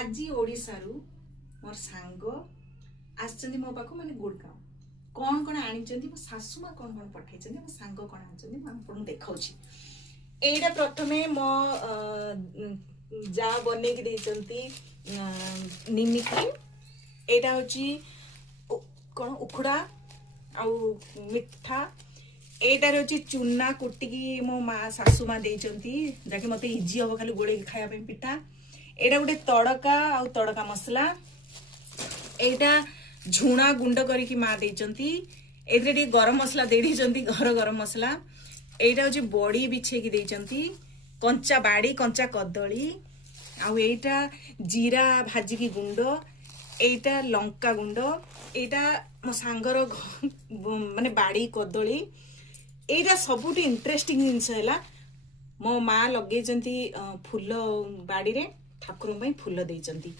आज ओडिशारू मोर सांग आसचंदी मो पाखु माने गुड़गांव कौन कौन आनी मो सासू माँ कौन कौन पठाई मो सांग कौन आनी आपको देखाऊँ एटा प्रथमे मो जा बने निमिकी एटा हूँ कौन उखुड़ा आउ मिठा एटार हूँ चूना कुटिकी मो माँ सासू माँ देती जहाँकि मत इजी हम खाली गोड़े खायापी पिठा एटा गोटे तड़का आउ तड़का मसला एटा झुणा गुंड करिकी माँ देती ए गरम मसला दे घर गरम मसला एटा हूँ बड़ी बिछेकी देती कंचा बाड़ी कंचा कदली आउ एटा जीरा भाजिकी गुंड एटा लंका गुंड एटा मो सांगर माने बाड़ी कदली एटा सबुठ इंटरेस्टिंग जिनस है मो माँ लगे फूल बाड़ी रे ठाकुर फूल देती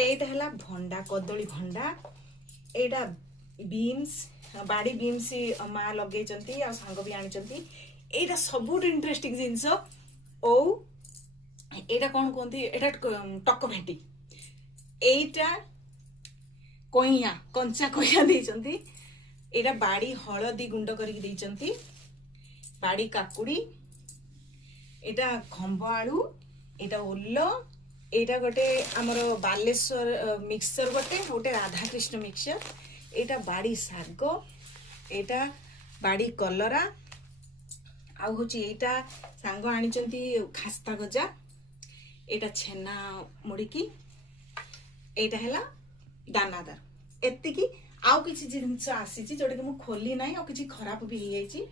एटा है भंडा कदली भंडा एटा बीन्स बाड़ी बीन्स माँ लगे सांग भी आनी एटा सबुठ इंटरेस्टिंग जिनस ओ एटा कौन कहते एटा टक भेटी एटा कोइया कंचा कोइया देती एटा बाड़ी हलदी गुंड करके देती बाड़ी काकुड़ी एटा खंब आलू एटा ओल्लो एटा गोटे आमर बालेश्वर मिक्सचर गोटे राधाकृष्ण मिक्सचर एटा बाड़ी साग एटा बाड़ी कलरा आउ हूँ एटा सांग आनी खास्ता गजा एटा छेना मुड़की एटा है दानादार एतिकी आउ किसी जिनस आसी जोटा कि मुझे खोली ना आ कि खराब भी हो